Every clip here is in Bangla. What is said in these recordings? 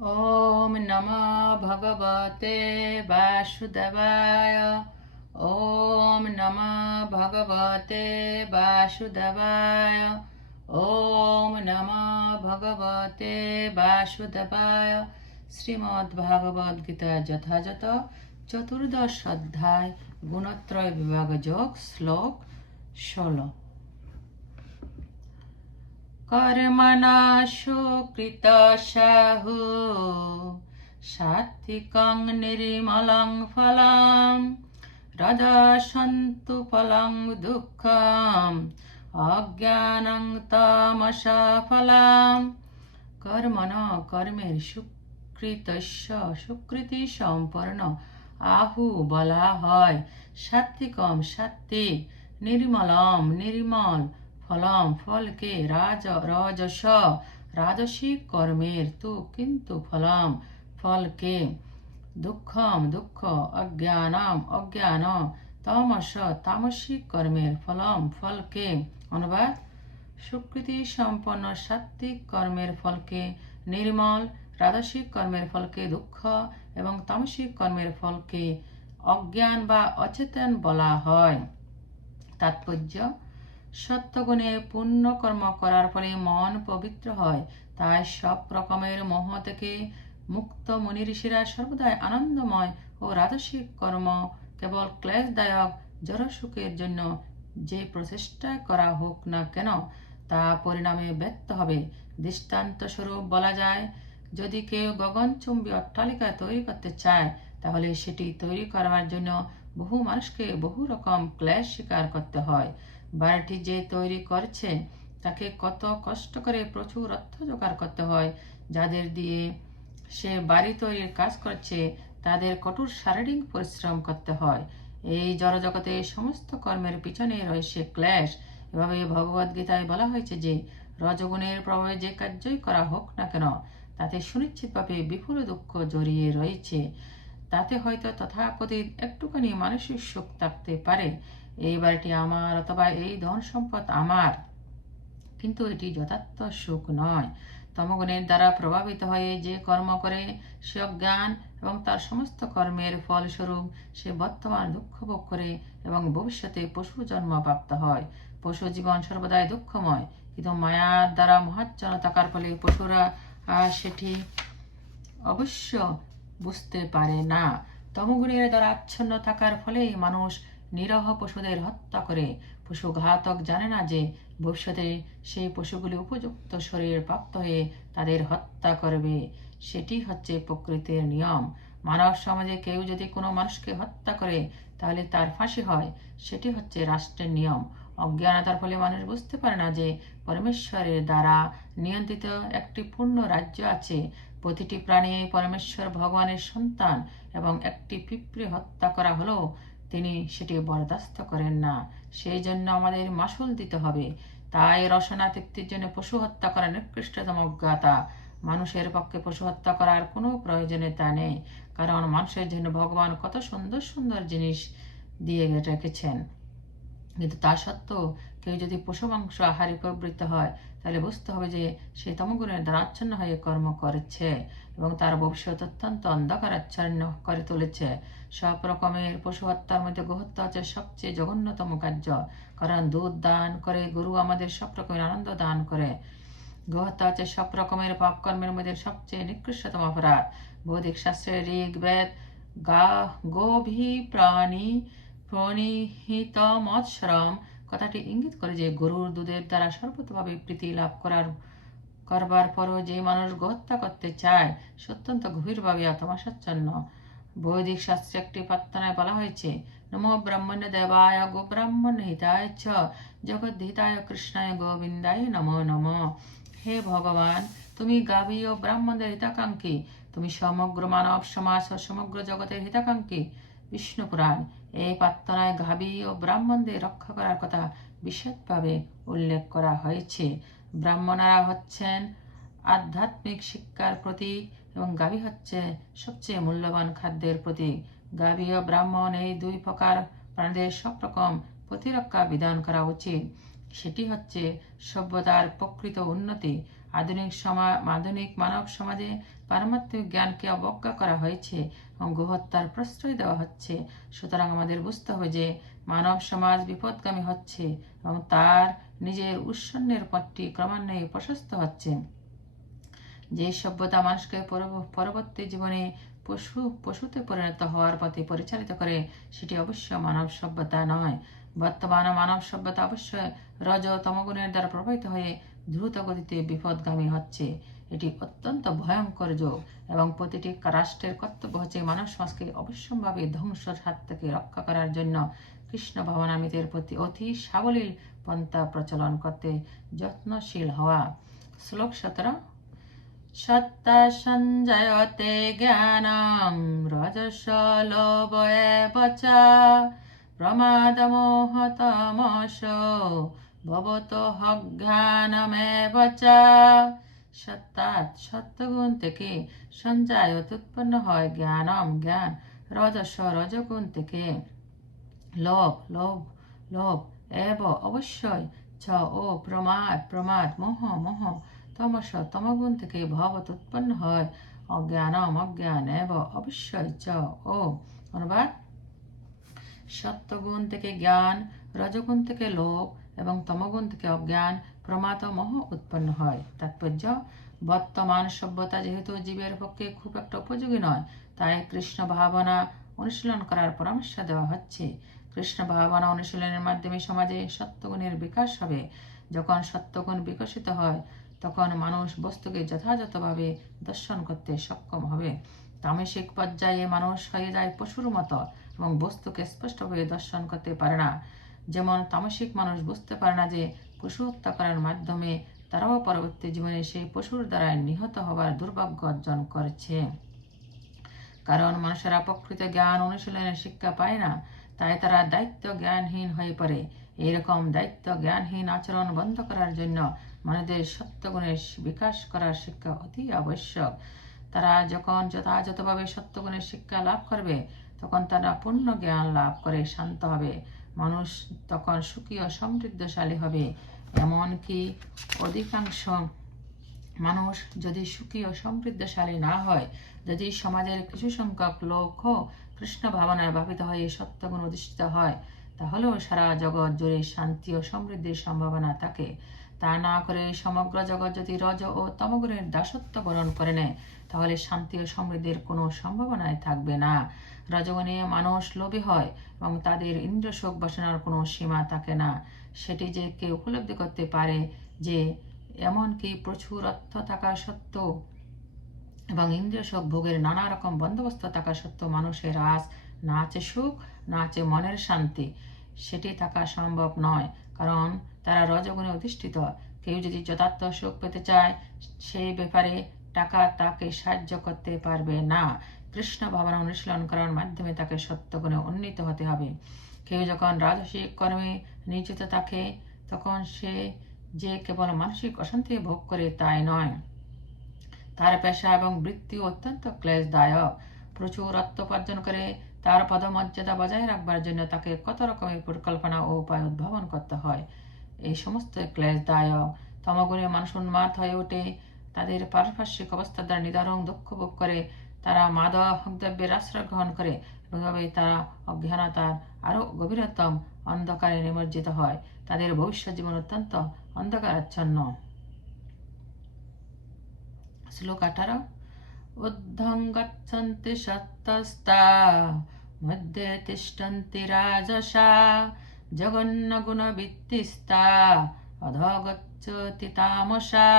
ॐ नमो भगवते वासुदेवाय ॐ नमो भगवते वासुदेवाय ॐ नमो ভগবতে বাসুদেবায় শ্রীমদ্ভাগবত গীতা যথাযথ চতুর্দশ অধ্যায় গুণত্রয় বিভাগ যোগ শ্লোক ষোলো সাহু সাত্বিকং নির্মলং ফলং রজসন্তু ফলং দুঃখম অজ্ঞানং তামসা ফলং কর্মণ কর্মের সুকৃতস্য সুকৃতি সম্পন্ন আহু বলা হয় সাত্বিকম সাত্বিক নির্মলম নির্মল ফলম ফলকে রাজ, রজস রাজসিক কর্মের তু কিন্তু ফলম। ফলকে দুঃখম, দুঃখ, অজ্ঞানম, অজ্ঞান, তমস তামসিক কর্মের ফলম। ফলকে অনুবাদ। সুকৃতি সম্পন্ন সাত্বিক কর্মের ফলকে নির্মল রাজসিক কর্মের ফলকে দুঃখ এবং তামসিক কর্মের ফলকে অজ্ঞান বা অচেতন বলা হয়। তাৎপর্য সত্যগুণে পুণ্য কর্ম করার ফলে মন পবিত্র হয়। তাই সব রকমের মোহ থেকে মুক্ত মুনি ঋষিরা সর্বদাই আনন্দময় ও রাজসিক কর্ম, কেবল ক্লেশদায়ক জড়সুখের জন্য যে প্রচেষ্টা করা হোক না কেন, তা পরিণামে ব্যক্ত হবে। দৃষ্টান্ত স্বরূপ বলা যায়, যদি কেউ গগনচুম্বী অট্টালিকা তৈরি করতে চায়, তাহলে সেটি তৈরি করার জন্য বহু মানুষকে বহু রকম ক্লেশ স্বীকার করতে হয়। বাড়িটি যে তৈরি করছে, তাকে কত কষ্ট করে প্রচুর অর্থ জোগাড় করতে হয়। যাদের দিয়ে সে বাড়ি তৈরির কাজ করছে, তাদের কঠোর শারীরিক পরিশ্রম করতে হয়। এই জড়জগতে সমস্ত কর্মের পিছনে রয়েছে ক্লেশ। এভাবে ভগবদ গীতায় বলা হয়েছে যে, রজগুণের প্রভাবে যে কার্যই করা হোক না কেন, তাতে সুনিশ্চিতভাবে বিপুল দুঃখ জড়িয়ে রয়েছে। তাতে হয়তো তথাকথিত একটুখানি মানসিক সুখ থাকতে পারে। এই বাড়িটি আমার, অথবা এই ধন সম্পদ আমার। কিন্তু এটি যথার্থ সুখ নয়। তমগুণের দ্বারা প্রভাবিত হয়ে যে কর্ম করে, সে অজ্ঞান এবং তার সমস্ত কর্মের ফলস্বরূপ সে বর্তমান দুঃখ ভোগ করে এবং ভবিষ্যতে পশু জন্ম প্রাপ্ত হয়। পশু জীবন সর্বদাই দুঃখময়, কিন্তু মায়ার দ্বারা মহাচ্ছন্ন থাকার ফলে পশুরা সেটি অবশ্য বুঝতে পারে না। তমগুণের দ্বারা আচ্ছন্ন থাকার ফলেই মানুষ নিরহ পশুদের হত্যা করে। পশু ঘাতক জানে না যে ভবিষ্যতে সেই পশুগুলি উপযুক্ত শরীর প্রাপ্ত হয়ে তাদের হত্যা করবে। সেটি হচ্ছে প্রকৃতির নিয়ম। মানব সমাজে কেউ যদি কোনো মানুষকে হত্যা করে, তাহলে তার ফাঁসি হয়। সেটি হচ্ছে রাষ্ট্রের নিয়ম। অজ্ঞানতার ফলে মানুষ বুঝতে পারে না যে পরমেশ্বরের দ্বারা নিয়ন্ত্রিত একটি পূর্ণ রাজ্য আছে। প্রতিটি প্রাণী পরমেশ্বর ভগবানের সন্তান এবং একটি পিঁপড়ে হত্যা করা হলেও তিনি সেটি বরদাস্ত করেন না। সেই জন্য আমাদের মাসুল দিতে হবে। তাই রসনা তৃপ্তির জন্য পশু হত্যা করা নিকৃষ্টতম জ্ঞাতা মানুষের পক্ষে পশু হত্যা করার কোনো প্রয়োজনীয়তা নেই, কারণ মানুষের জন্য ভগবান কত সুন্দর সুন্দর জিনিস দিয়ে রেখেছেন। কিন্তু তা সত্ত্বেও কেউ যদি পশু মাংস আহারে প্রবৃত্ত হয়, তাহলে বুঝতে হবে যে সে তমগুণের দ্বারা আচ্ছন্ন হয়ে কর্ম করেছে এবং তার ভবিষ্যৎ অত্যন্ত অন্ধকার আচ্ছন্ন করে তুলেছে। সব রকমের পশু হত্যার মধ্যে গোহত্যা হচ্ছে সবচেয়ে জঘন্যতম কার্য। কারণ দুধ দান করে গরু আমাদের সব রকমের আনন্দ দান করে। গোহত্যা হচ্ছে সব রকমের পাপ কর্মের মধ্যে সবচেয়ে নিকৃষ্টতম অপরাধ। বৌদ্ধিক শাস্ত্রের ঋগ, বেদ, গা গোভি প্রাণী, প্রণিহিত মৎশ্রম কথাটি ইঙ্গিত করে যে গরুর দুধের দ্বারা সর্বতভাবে প্রীতি লাভ করার, করবার পরও যে মানুষ গোহত্যা করতে চায়, সে অত্যন্ত গভীরভাবে আত্মসাচ্ছন্ন। বৈদিক শাস্ত্রে একটি প্রার্থনায় বলা হয়েছে, নমো ব্রাহ্মণ্য দেবায় গো ব্রাহ্মণ হিতায় চ, জগৎ হিতায় কৃষ্ণায় গোবিন্দায় নমো নম। হে ভগবান, তুমি গাভী ও ব্রাহ্মণদের হিতাকাঙ্ক্ষী, তুমি সমগ্র মানব সমাজ ও সমগ্র জগতের হিতাকাঙ্ক্ষী। বিষ্ণু পুরাণ। এই প্রার্থনায় গাভী ও ব্রাহ্মণদের রক্ষা করার কথা বিশেষভাবে উল্লেখ করা হয়েছে। ব্রাহ্মণরা হচ্ছেন আধ্যাত্মিক শিক্ষার প্রতীক এবং গাভী হচ্ছে সবচেয়ে মূল্যবান খাদ্যের প্রতীক। গাভী ও ব্রাহ্মণ এই দুই প্রকার প্রাণীদের সব রকম প্রতিরক্ষা বিধান করা উচিত। সেটি হচ্ছে সভ্যতার প্রকৃত উন্নতি আধুনিক সমা, আধুনিক মানব সমাজে পারমাত্মিক জ্ঞানকে অবজ্ঞা করা হয়েছে এবং গোহত্যার প্রশ্রয় দেওয়া হচ্ছে। সুতরাং আমাদের বুঝতে হবে যে মানব সমাজ বিপদগামী হচ্ছে এবং তার নিজের উৎসন্নের পথটি ক্রমান্বয়ে প্রশস্ত হচ্ছে। যে সভ্যতা মানুষকে পরবর্তী জীবনে পশু, পশুতে পরিণত হওয়ার পথে পরিচালিত করে, সেটি অবশ্য মানব সভ্যতা নয়। বর্তমান মানব সভ্যতা অবশ্যই রজ তমগুণের দ্বারা প্রভাবিত হয়ে দ্রুত গতিতে বিপদগামী হচ্ছে। এটি অত্যন্ত ভয়ঙ্কর যোগ এবং প্রতিটি রাষ্ট্রের কর্তব্য হচ্ছে মানব সমাজকে অবশ্যম্ভাবে ধ্বংসের হাত থেকে রক্ষা করার জন্য। কৃষ্ণ ভাবনামিতের প্রতি অতি সাবলীল পন্থা প্রচলন করতে যত্নশীল হওয়া। শ্লোক সতেরো, সত্তা সঞ্জয়তে জ্ঞানং রজস লোভ এব চ প্রমাদমোহতমস ভবত হজ্ঞানমেব চ সত্তাৎ সত্যগুণ থেকে সঞ্জায়ত উৎপন্ন হয় জ্ঞানম জ্ঞান রজস রজগুণ থেকে লোভ লোভ লোভ এব অবশ্যই ছ ও প্রমাদ প্রমাদ মোহ মোহ তমস তমগুণ থেকে ভবত উৎপন্ন হয় অজ্ঞানম অজ্ঞান এব অবশ্যই চ ও অনুবাদ সত্যগুণ থেকে জ্ঞান রজগুণ থেকে লোভ এবং তমগুণ থেকে অজ্ঞান প্রমাদ ও মোহ উৎপন্ন হয়। তাৎপর্য, বর্তমান সভ্যতা যেহেতু জীবের পক্ষে খুব একটা উপযোগী নয়, তাই কৃষ্ণ ভাবনা অনুশীলন করার পরামর্শ দেওয়া হচ্ছে। কৃষ্ণ ভাবনা অনুশীলনের মাধ্যমে সমাজে সত্যগুণের বিকাশ হবে। যখন সত্যগুণ বিকশিত হয়, তখন মানুষ বস্তুকে যথাযথভাবে দর্শন করতে সক্ষম হবে। তামসিক পর্যায়ে মানুষ হয়ে যায় পশুর মতো এবং বস্তুকে স্পষ্টভাবে দর্শন করতে পারে না। যেমন তামসিক মানুষ বুঝতে পারে না যে পশু হত্যা করার মাধ্যমে তারাও পরবর্তী জীবনে সেই পশুর দ্বারা নিহত হবার দুর্ভাগ্য অর্জন করেছে। কারণ মানুষেরা প্রকৃত জ্ঞান অনুশীলনের শিক্ষা পায় না, তাই তারা দায়িত্ব জ্ঞানহীন হয়ে পড়ে। এইরকম দায়িত্ব জ্ঞানহীন আচরণ বন্ধ করার জন্য মানুষদের সত্যগুণের বিকাশ করার শিক্ষা অতি আবশ্যক। তারা যখন যথাযথভাবে সত্যগুণের শিক্ষা লাভ করবে, তখন তারা পূর্ণ জ্ঞান লাভ করে শান্ত হবে। মানুষ তখন সুখী ও সমৃদ্ধশালী হবে। এমনকি অধিকাংশ মানুষ যদি সুখী ও সমৃদ্ধশালী না হয়, যদি সমাজের কিছু সংখ্যক লোকও কৃষ্ণ ভাবনায় ভাবিত হয়ে সত্যগুণ অধিষ্ঠিত হয়, তাহলেও সারা জগৎ জুড়ে শান্তি ও সমৃদ্ধির সম্ভাবনা থাকে। তা না করে সমগ্র জগৎ যদি রজ ও তমগুণের দাসত্ব বরণ করে নেয়, তাহলে শান্তি ও সমৃদ্ধির কোনো সম্ভাবনাই থাকবে না। রজগুণে মানুষ লোভী হয় এবং তাদের ইন্দ্র শোক বাসনার কোনো সীমা থাকে না। সেটি যে কেউ উপলব্ধি করতে পারে যে এমনকি প্রচুর অর্থ থাকা সত্ত্বেও এবং ইন্দ্রিয় সুখ ভোগের নানা রকম বন্দোবস্ত থাকা সত্ত্বেও মানুষের আস না আছে সুখ, না আছে মনের শান্তি। সেটি থাকা সম্ভব নয়, কারণ তারা রজগুণে অধিষ্ঠিত। কেউ যদি যথার্থ সুখ পেতে চায় সেই ব্যাপারে টাকা তাকে সাহায্য করতে পারবে না। কৃষ্ণ ভাবনা অনুশীলন করার মাধ্যমে তাকে সত্যগুণে উন্নীত হতে হবে। কেউ যখন রাজসিক কর্মে নিয়োজিত থাকে, তখন সে যে কেবল মানসিক অশান্তি ভোগ করে তাই নয়। তার পেশা এবং বৃত্তি অত্যন্ত ক্লেশদায়ক। প্রচুর অর্থ উপার্জন করে তার পদমর্যাদা বজায় রাখবার জন্য তাকে কত রকমের পরিকল্পনা ও উপায় উদ্ভাবন করতে হয় এই সমস্ত ক্লেশদায়ক। তমগুণে মানুষ উন্মাদ হয়ে ওঠে, তাদের পারিপার্শ্বিক অবস্থার দ্বারা নিদারুণ দুঃখ ভোগ করে তারা মাদক দ্রব্যের আশ্রয় গ্রহণ করে এভাবে তারা অজ্ঞানতার আরও গভীরতম অন্ধকারে নিমজ্জিত হয়। তাদের ভবিষ্যৎ জীবন অত্যন্ত অন্ধকারাচ্ছন্ন। শ্লোক আঠারো। ঊর্ধ্বং গচ্ছন্তি সত্যস্তা মধ্যে তিষ্ঠন্তি রাজসা জগন্নগুণবৃত্তিস্তা অধগচ্ছতি তামসা।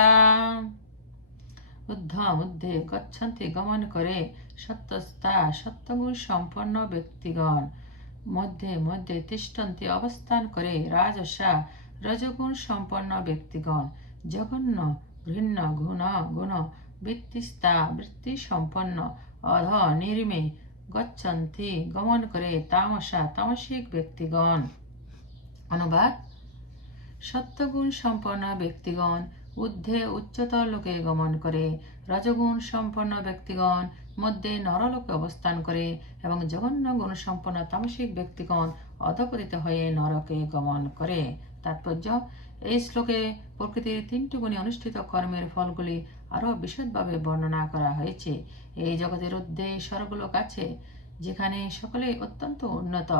ঊর্ধ্বম ঊর্ধ্বে গচ্ছন্তি গমন করে সত্যস্তা সত্যগুণ সম্পন্ন ব্যক্তিগণ। মধ্যে মধ্যে তিষ্ঠন্তি অবস্থান করে রাজসা রজগুণ সম্পন্ন ব্যক্তিগণ। জঘন্য, ঘৃণ্য গুণ গুণ, বৃত্তিস্তা, বৃত্তি সম্পন্ন, অধ, নির্মে গচ্ছন্তি গমন করে তামসা, তামসিক ব্যক্তিগণ। অনুবাদ, সত্যগুণ সম্পন্ন ব্যক্তিগণ। ঊর্ধ্বে উচ্চতর লোকে গমন করে রজগুণ সম্পন্ন ব্যক্তিগণ, মধ্যে নরলোকে অবস্থান করে এবং জঘন্য গুণ সম্পন্ন তামসিক ব্যক্তিগণ অধপতিত হয়ে নরকে গমন করে। তাৎপর্য, এই শ্লোকে প্রকৃতির তিনটি গুণে অনুষ্ঠিত কর্মের ফলগুলি আরও বিশদভাবে বর্ণনা করা হয়েছে। এই জগতের ঊর্ধ্বে স্বর্গলোক আছে, যেখানে সকলেই অত্যন্ত উন্নত।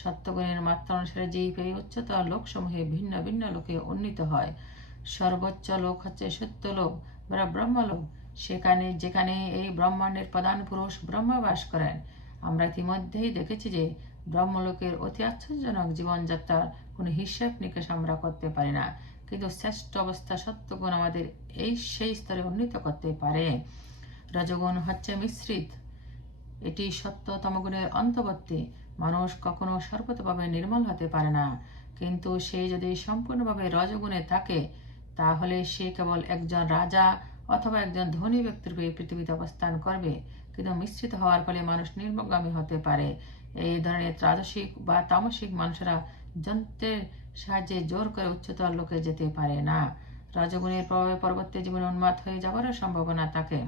সত্যগুণের মাত্রা অনুসারে জীব এই উচ্চতর লোকসমূহে ভিন্ন ভিন্ন লোকে উন্নীত হয় সর্বোচ্চ লোক হচ্ছে সত্য লোক বা ব্রহ্মলোক। সেখানে, যেখানে এই ব্রহ্মাণ্ডের প্রধান পুরুষ ব্রহ্মা বাস করেন। আমরা ইতিমধ্যেই দেখেছি যে ব্রহ্মলোকের অতি আশ্চর্যজনক জীবনযাত্রার কোনো হিসেব নিকেশ আমরা করতে পারি না। কিন্তু শ্রেষ্ঠ অবস্থা সত্যগুণ আমাদের এই সেই স্তরে উন্নীত করতে পারে। রজগুণ হচ্ছে মিশ্রিত। এটি সত্য তমগুণের অন্তর্বর্তী মানুষ কখনো সর্বতভাবে নির্মল হতে পারে না। কিন্তু সে যদি সম্পূর্ণভাবে রজগুণে থাকে তাহলে সে কেবল একজন রাজা অথবা একজন ধনী ব্যক্তির রূপে পৃথিবীতে অবস্থান করবে। কিন্তু মিশ্রিত হওয়ার ফলে মানুষ নির্মগামী হতে পারে। এই ধরনের রাজসিক বা তামসিক মানুষেরা যন্ত্রের সাহায্যে জোর করে উচ্চতর লোকে যেতে পারে না। রজগুণের প্রভাবে পরবর্তী জীবনে উন্মাদ হয়ে যাওয়ারও সম্ভাবনা থাকে।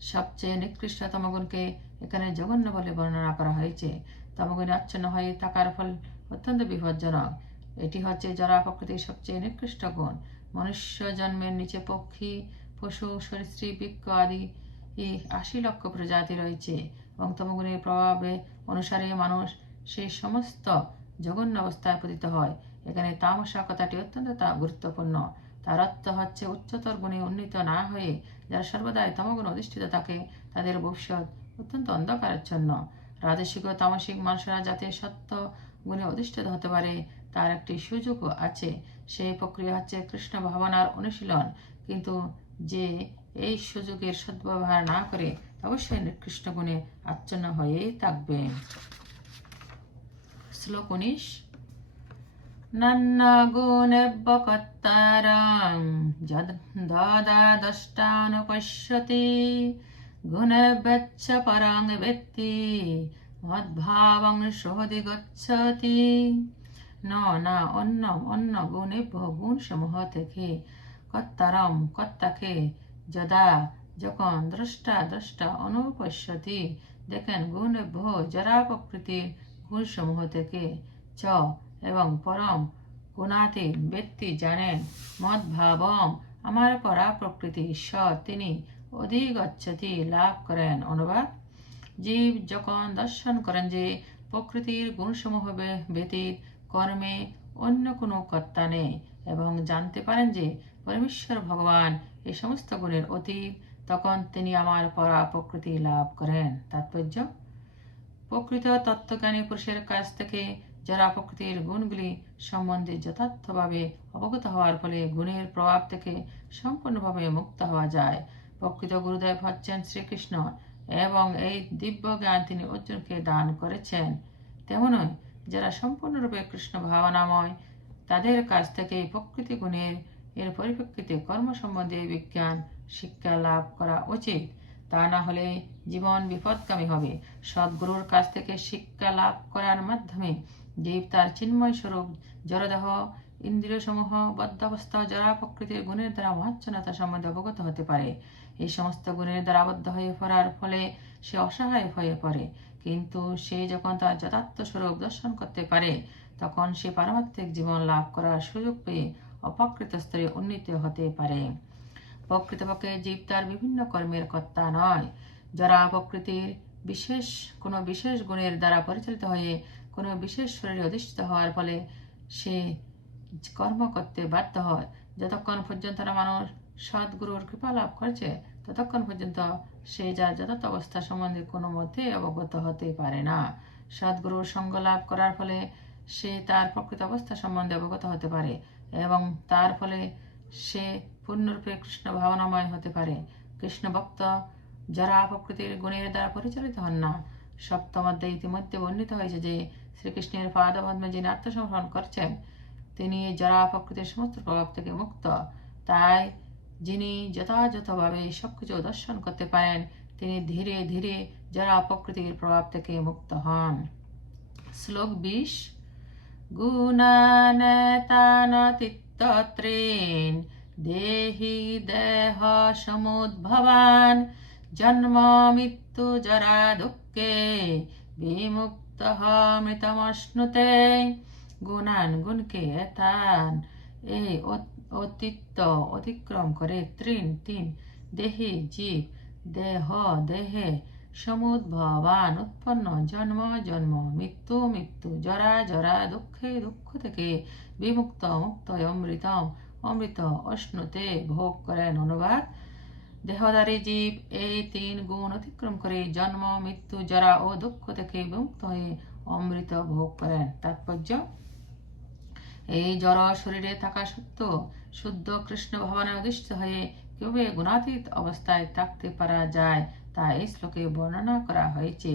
সবচেয়ে নিকৃষ্ট তমগুণকে এখানে জঘন্য বলে বর্ণনা করা হয়েছে। তমগুণে আচ্ছন্ন হয়ে থাকার ফল অত্যন্ত বিপজ্জনক। এটি হচ্ছে জরা প্রকৃতির সবচেয়ে নিকৃষ্ট গুণ। মনুষ্য জন্মের নিচে পক্ষী, পশু, সরীসৃপ, বৃক্ষ আদি আশি লক্ষ প্রজাতি রয়েছে। এবং তমগুণের প্রভাবে অনুসারে মানুষ সেই সমস্ত জঘন্য অবস্থায় পতিত হয়। এখানে তামসা কথাটি অত্যন্ত তা গুরুত্বপূর্ণ। তার অর্থ হচ্ছে উচ্চতর গুণে উন্নীত না হয়ে যারা সর্বদাই তমগুণ অধিষ্ঠিত থাকে, তাদের ভবিষ্যৎ অত্যন্ত অন্ধকারাচ্ছন্ন। রাজস্বিক ও তামসিক মানুষেরা যাতে সত্য গুণে অধিষ্ঠিত হতে পারে তার একটি সুযোগও আছে। সেই প্রক্রিয়া হচ্ছে কৃষ্ণ ভাবনার অনুশীলন। কিন্তু যে এই সুযোগের সদ্ব্যবহার না করে অবশ্যই নিকৃষ্ট গুণে আচ্ছন্ন হয়েই থাকবে। শ্লোক উনিশ। নন্নগুণেব্যকর্তারাং যদাদষ্টানুপশ্যতি ব্যক্তি মদ্ভাবং সহদি গচ্ছতি ন না অন্য অন্য গুণেভ্য গুণসমূহ থেকে কর্তারম কর্তাকে যদা যখন দ্রষ্টা দ্রষ্টা অনুপশ্যতি দেখেন গুণেভ্য জরা প্রকৃতির গুণসমূহ থেকে চ এবং পরম গুণাতে ব্যক্তি জানেন মদ্ভাবম আমার পরা প্রকৃতি স তিনি অধিগচ্ছতি লাভ করেন অনুবাদ জীব যখন দর্শন করেন যে প্রকৃতির গুণসমূহ ব্যতীত কর্মে অন্য কোনো কর্তা নেই এবং জানতে পারেন যে পরমেশ্বর ভগবান এই সমস্ত গুণের অতীত, তখন তিনি আমার পরা প্রকৃতি লাভ করেন। তাৎপর্য? প্রকৃত তত্ত্বজ্ঞানী পুরুষের কাছ থেকে যারা প্রকৃতির গুণগুলি সম্বন্ধে যথার্থভাবে অবগত হওয়ার ফলে গুণের প্রভাব থেকে সম্পূর্ণভাবে মুক্ত হওয়া যায়। প্রকৃত গুরুদেব হচ্ছেন শ্রীকৃষ্ণ এবং এই দিব্য জ্ঞান তিনি অর্জুনকে দান করেছেন। তেমনই যারা সম্পূর্ণরূপে কৃষ্ণ ভাবনাময়, তাদের কাছ থেকে প্রকৃতি গুণের, এর পরিপ্রেক্ষিতে কর্ম সম্বন্ধে বিজ্ঞান, শিক্ষা লাভ করা উচিত। তা না হলে জীবন বিপদকামী হবে। সদ্গুরুর কাছ থেকে শিক্ষা লাভ করার মাধ্যমে জীব তার চিন্ময় স্বরূপ, জড়দেহ ইন্দ্রিয় সমূহ বদ্ধাবস্থা জরা প্রকৃতির গুণের দ্বারা মহাচ্ছন্নতা সম্বন্ধে অবগত হতে পারে। এই সমস্ত গুণের দ্বারা আবদ্ধ হয়ে পড়ার ফলে সে অসহায় হয়ে পড়ে। কিন্তু সে যখন তার যথার্থ স্বরূপ দর্শন করতে পারে, তখন সে পারমাত্মিক জীবন লাভ করার সুযোগ পেয়ে অপকৃত স্তরে উন্নীত হতে পারে। প্রকৃতপক্ষে জীব তার বিভিন্ন কর্মের কর্তা নয়। যারা প্রকৃতির বিশেষ, কোনো বিশেষ গুণের দ্বারা পরিচালিত হয়ে কোনো বিশেষ শরীরে অধিষ্ঠিত হওয়ার ফলে সে কর্ম করতে বাধ্য হয়। যতক্ষণ পর্যন্ত মানুষ সদ্গুরুর কৃপা লাভ করছে, ততক্ষণ পর্যন্ত সে যার যথার্থ অবস্থা সম্বন্ধে কোনো মতে অবগত হতে পারে না। সদ্গুরুর সঙ্গ লাভ করার ফলে সে তার প্রকৃত অবস্থা সম্বন্ধে অবগত হতে পারে এবং তার ফলে সে পূর্ণরূপে কৃষ্ণ ভাবনাময় হতে পারে। কৃষ্ণ ভক্ত যারা প্রকৃতির গুণের দ্বারা পরিচালিত হন না সপ্তমধ্যে ইতিমধ্যে বর্ণিত হয়েছে যে শ্রীকৃষ্ণের পাদপদ্মে যিনি আত্মসমর্পণ করছেন, তিনি জরা প্রকৃতির সমস্ত প্রভাব থেকে মুক্ত, তাই যিনি যথাযথভাবে সবকিছু দর্শন করতে পারেন, তিনি ধীরে ধীরে জরা প্রকৃতির প্রভাব থেকে মুক্ত হন। শ্লোক বিশ গুণানেতানতিত্তত্রেন দেহি দেহ সমুদ্ভবান, জন্ম মৃত্যু জরা দুঃখে বিমুক্ত মৃতমশ্নুতে গুণান গুণকে এতান, এই অত- অতীত অতিক্রম করে তৃণ তিন। দেহে জীব, দেহ, দেহে সমুদ্ভবান, উৎপন্ন, জন্ম জন্ম, মৃত্যু মৃত্যু, জরা জরা, দুঃখে দুঃখ থেকে বিমুক্ত মুক্ত অমৃতম অমৃত, অশ্নুতে ভোগ করেন অনুবাদ। দেহদারী জীব, এই তিন গুণ অতিক্রম করে জন্ম, মৃত্যু, জরা ও দুঃখ থেকে বিমুক্ত হয়ে অমৃত ভোগ করেন। তাৎপর্য এই জড় শরীরে থাকা সত্ত্বেও শুদ্ধ কৃষ্ণ ভাবনায় অধিষ্ঠিত হয়ে কীভাবে গুণাতীত অবস্থায় থাকতে পারা যায় তা এই শ্লোকে বর্ণনা করা হয়েছে।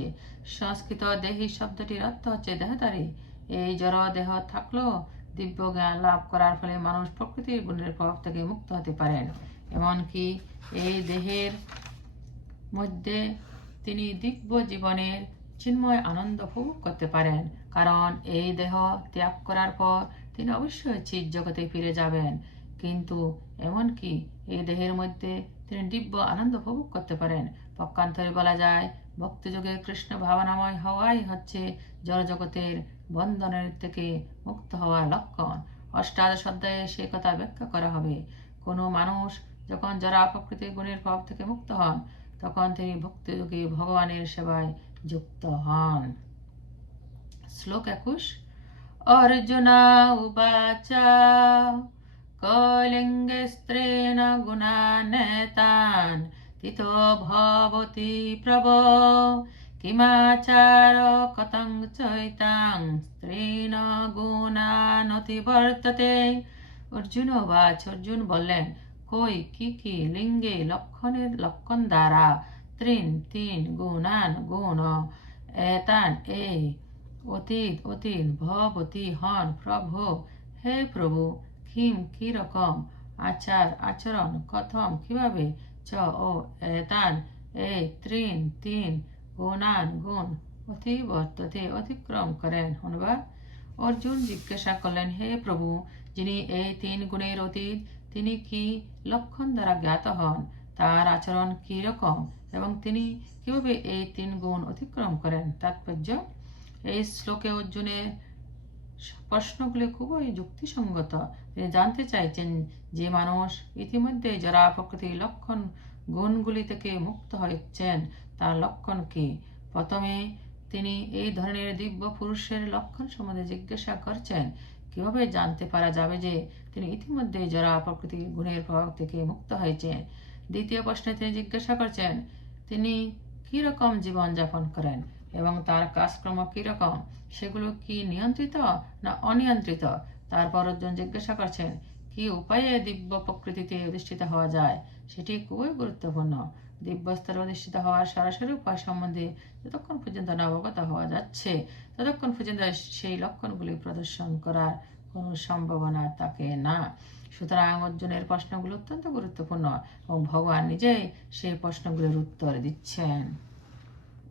সংস্কৃত দেহি শব্দটির অর্থ হচ্ছে দেহধারী। এই জড় দেহ থাকলেও দিব্য জ্ঞান লাভ করার ফলে মানুষ প্রকৃতির গুণের প্রভাব থেকে মুক্ত হতে পারেন। এমনকি এই দেহের মধ্যে তিনি দিব্য জীবনের চিন্ময় আনন্দ উপভোগ করতে পারেন। কারণ এই দেহ ত্যাগ করার পর তিনি অবশ্যই চিৎ জগতে ফিরে যাবেন। কিন্তু এমনকি এই দেহের মধ্যে তিনি দিব্য আনন্দ উপভোগ করতে পারেন। পক্ষান্তরে বলা যায়, ভক্তিযোগে কৃষ্ণ ভাবনাময় হওয়াই হচ্ছে জড়জগতের বন্ধনের থেকে মুক্ত হওয়ার লক্ষণ। অষ্টাদশ অধ্যায়ে সে কথা ব্যাখ্যা করা হবে। কোনো মানুষ যখন যারা প্রকৃতির গুণের প্রভাব থেকে মুক্ত হন, তখন তিনি ভক্তিযোগে ভগবানের সেবায় যুক্ত হন। শ্লোক একুশ অর্জুনা উবাচ কলিঙ্গস্ত্রেণ গুণানেতান তিতো ভবতি প্রভ। কিমাচার কতং চৈতাং স্ত্রীণ গুণানতিবর্ততে অর্জুন বাচ অর্জুন বললেন, কই, কি কি, লিঙ্গে লক্ষণের লক্ষণ দ্বারা ত্রিন, তিন গুণান গুণ এতান এ অতীত অতীত ভবতী হন, প্রভু, হে প্রভু কিম কি রকম আচার, আচরণ, কথম, কীভাবে, চ, ও এতান এ, ত্রিন, তিন, গুণান, গুণ অতিবর্ততে অতিক্রম করেন অনুবাদ অর্জুন জিজ্ঞাসা করলেন, হে প্রভু, যিনি এই তিন গুণের অতীত, তিনি কি লক্ষণ দ্বারা জ্ঞাত হন? তার আচরণ কি রকম এবং তিনি কীভাবে এই তিন গুণ অতিক্রম করেন? তাৎপর্য এই শ্লোকে অর্জুনের প্রশ্নগুলি খুবই যুক্তিসঙ্গত। তিনি জানতে চাইছেন যে মানুষ ইতিমধ্যে যারা প্রকৃতির লক্ষণ গুণগুলি থেকে মুক্ত হয়েছেন, তার লক্ষণ কি? প্রথমে, তিনি এই ধরনের দিব্য পুরুষের লক্ষণ সম্বন্ধে জিজ্ঞাসা করছেন। কীভাবে জানতে পারা যাবে যে তিনি ইতিমধ্যে যারা প্রকৃতির গুণের প্রভাব থেকে মুক্ত হয়েছেন? দ্বিতীয় প্রশ্নে তিনি জিজ্ঞাসা করছেন, তিনি কি রকম জীবনযাপন করেন? এবং তার কাজকর্ম কীরকম? সেগুলো কি নিয়ন্ত্রিত না অনিয়ন্ত্রিত? তারপর অর্জুন জিজ্ঞাসা করছেন, কি উপায়ে দিব্য প্রকৃতিতে অধিষ্ঠিত হওয়া যায়? সেটি খুবই গুরুত্বপূর্ণ। দিব্য স্তরে অধিষ্ঠিত হওয়ার সরাসরি উপায় সম্বন্ধে যতক্ষণ পর্যন্ত না অবগত হওয়া যাচ্ছে, ততক্ষণ পর্যন্ত সেই লক্ষণগুলি প্রদর্শন করার কোনো সম্ভাবনা থাকে না। সুতরাং অর্জুনের প্রশ্নগুলো অত্যন্ত গুরুত্বপূর্ণ এবং ভগবান নিজেই সেই প্রশ্নগুলির উত্তর দিচ্ছেন।